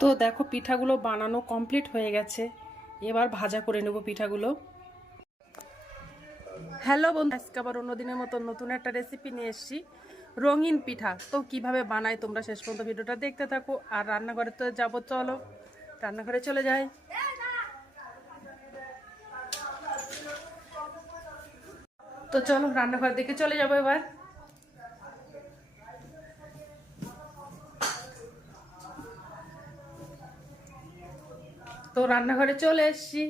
তো দেখো পিঠাগুলো বানানো কমপ্লিট হয়ে গেছে, এবার ভাজা করে নেব পিঠাগুলো। হ্যালো বন্ধু, আজকে আবার অন্যদিনের মতো নতুন একটা রেসিপি নিয়ে এসেছি, রঙিন পিঠা। তো কিভাবে বানাই তোমরা শেষ পর্যন্ত ভিডিওটা দেখতে থাকো। আর রান্নাঘরে তো যাবো, চলো রান্নাঘরে চলে যাই। তো চলো রান্নাঘর দিকে চলে যাবো এবার। তো রান্নাঘরে চলে এসেছি।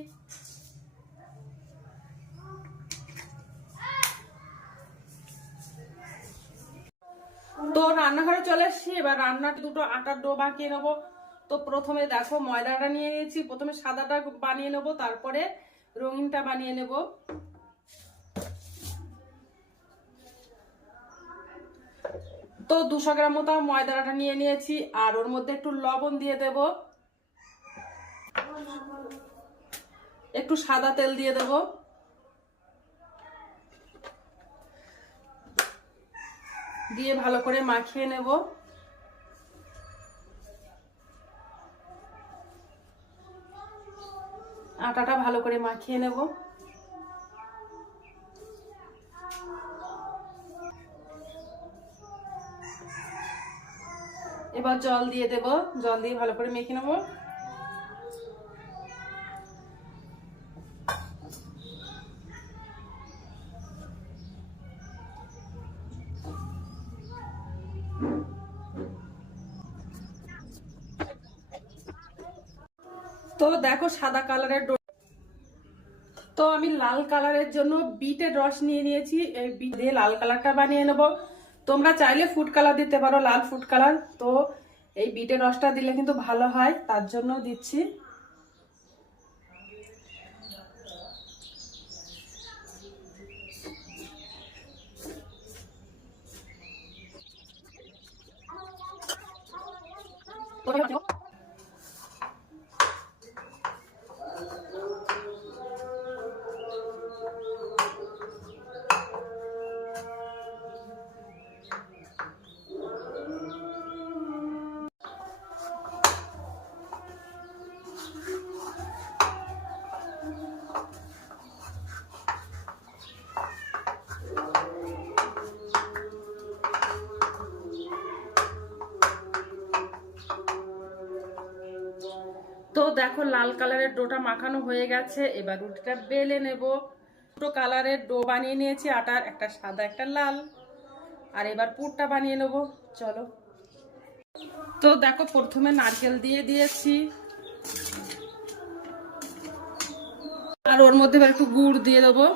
তো রান্নাঘরে চলে এসেছি, এবার রান্নার দুটো আটার ডো বানিয়ে নেবো। তো প্রথমে দেখো ময়দাটা নিয়ে নিয়েছি, প্রথমে সাদাটা বানিয়ে নেবো, তারপরে রঙিনটা বানিয়ে নেব। তো 200 গ্রাম মতো ময়দাটা নিয়ে নিয়েছি, আর ওর মধ্যে একটু লবণ দিয়ে দেব, একটু সাদা তেল দিয়ে দেব, দিয়ে ভালো করে মাখিয়ে নেব। আটাটা ভালো করে মাখিয়ে নেব। এবার জল দিয়ে দেব, জল দিয়ে ভালো করে মেখে নেব। তো দেখো সাদা কালারের, তো আমি লাল কালারের জন্য বিটের রস নিয়ে নিয়েছি, এই বিট দিয়ে লাল কালারটা বানিয়ে নেব। তোমরা চাইলে ফুড কালার দিতে পারো, লাল ফুড কালার। তো এই বিটের রসটা দিলে কিন্তু ভালো হয়, তার জন্য দিচ্ছি। তো দেখো লাল কালারের ডোটা মাখানো হয়ে গেছে, এবার রুটিটা বেলে নেব। দুটো কালারের ডো বানিয়ে নিয়েছি আটার, একটা সাদা একটা লাল। আর এবার পুরটা বানিয়ে নেব, চলো। তো দেখো প্রথমে নারকেল দিয়ে দিয়েছি, আর ওর মধ্যে এবার একটু গুড় দিয়ে দেবো।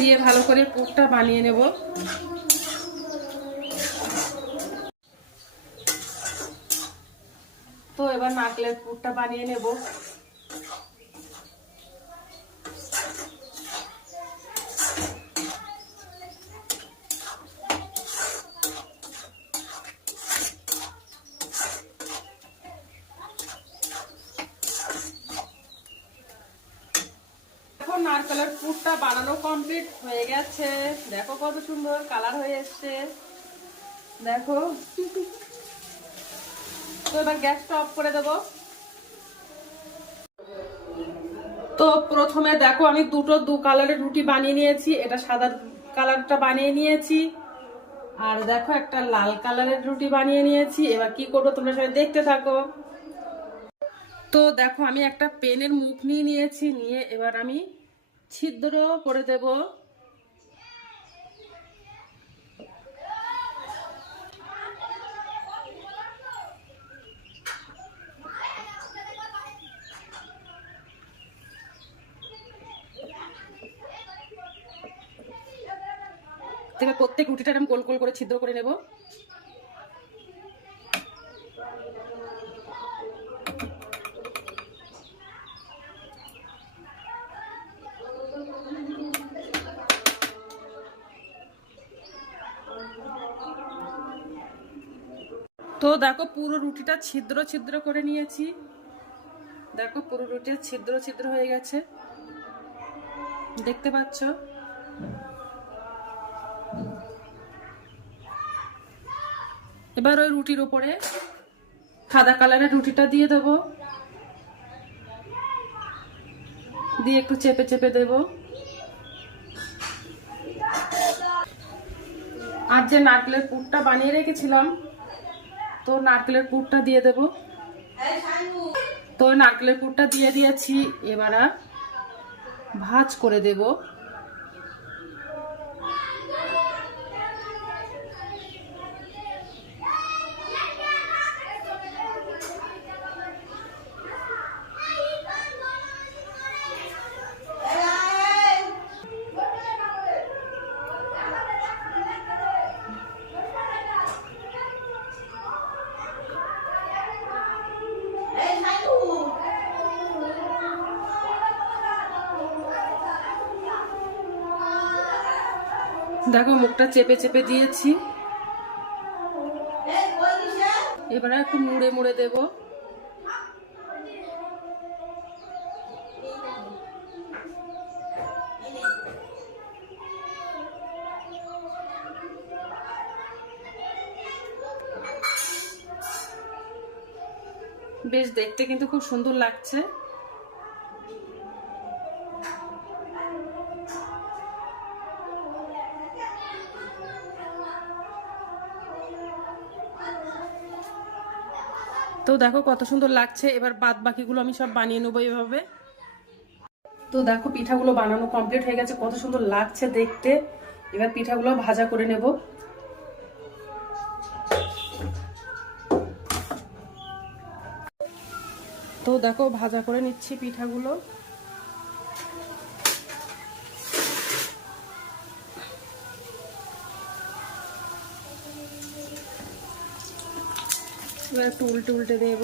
দিয়ে ভালো করে পুরটা বানিয়ে নেব। তো এবার নারকেলের পুরটা বানিয়ে নেব। দেখো নারকেলের পুরটা বানানো কমপ্লিট হয়ে গেছে, দেখো কত সুন্দর কালার হয়ে এসছে, দেখো। তো এবার গ্যাসটা অফ করে দেব। তো প্রথমে দেখো আমি দু কালারের রুটি বানিয়ে নিয়েছি, এটা সাদা কালারটা বানিয়ে নিয়েছি, আর দেখো একটা লাল কালারের রুটি বানিয়ে নিয়েছি। এবার কি করবো তোমরা সবাই দেখতে থাকো। তো দেখো আমি একটা পেনের মুখ নিয়ে নিয়েছি, নিয়ে এবার আমি ছিদ্র করে দেব। এবার প্রত্যেক রুটিটা আমি গোল গোল করে ছিদ্র করে নেব। তো দেখো পুরো রুটিটা ছিদ্র ছিদ্র করে নিয়েছি, দেখো পুরো রুটি ছিদ্র ছিদ্র হয়ে গেছে, দেখতে পাচ্ছ। এবার ওই রুটির উপরে সাদা কালারের রুটিটা দিয়ে দেবো, দিয়ে একটু চেপে চেপে দেবো। আর যে নারকেলের পুরটা বানিয়ে রেখেছিলাম, তো নারকেলের পুরটা দিয়ে দেবো। তো নারকেলের পুরটা দিয়ে দিয়েছি, এবার ভাঁজ করে দেব। দেখো মুখটা চেপে চেপে দিয়েছি, এবার একটু মুড়ে মুড়ে দেব। বেশ দেখতে কিন্তু খুব সুন্দর লাগছে। তো দেখো কত সুন্দর লাগছে। এবার বাদ বাকিগুলো আমি সব বানিয়ে নেবো এভাবে। তো দেখো পিঠাগুলো বানানো কমপ্লিট হয়ে গেছে, কত সুন্দর লাগছে দেখতে। এবার পিঠাগুলো ভাজা করে নেব। তো দেখো ভাজা করে নিচ্ছি পিঠাগুলো। এবার একটু উল্টে উল্টে দেব।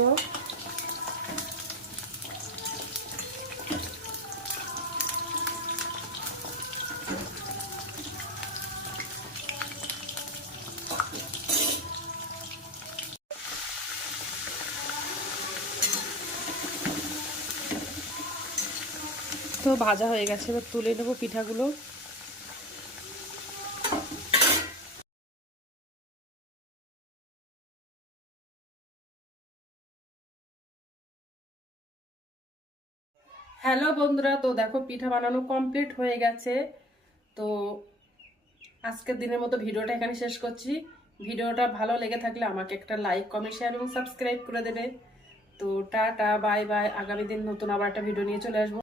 তো ভাজা হয়ে গেছে, এবার তুলে নেব পিঠাগুলো। হ্যালো বন্ধুরা, তো দেখো পিঠা বানানো কমপ্লিট হয়ে গেছে। তো আজকের দিনের মতো ভিডিওটা এখানে শেষ করছি। ভিডিওটা ভালো লেগে থাকলে আমাকে একটা লাইক, কমেন্ট, শেয়ার এবং সাবস্ক্রাইব করে দেবে। তো টাটা, বাই বাই। আগামী দিন নতুন আবার একটা ভিডিও নিয়ে চলে আসবো।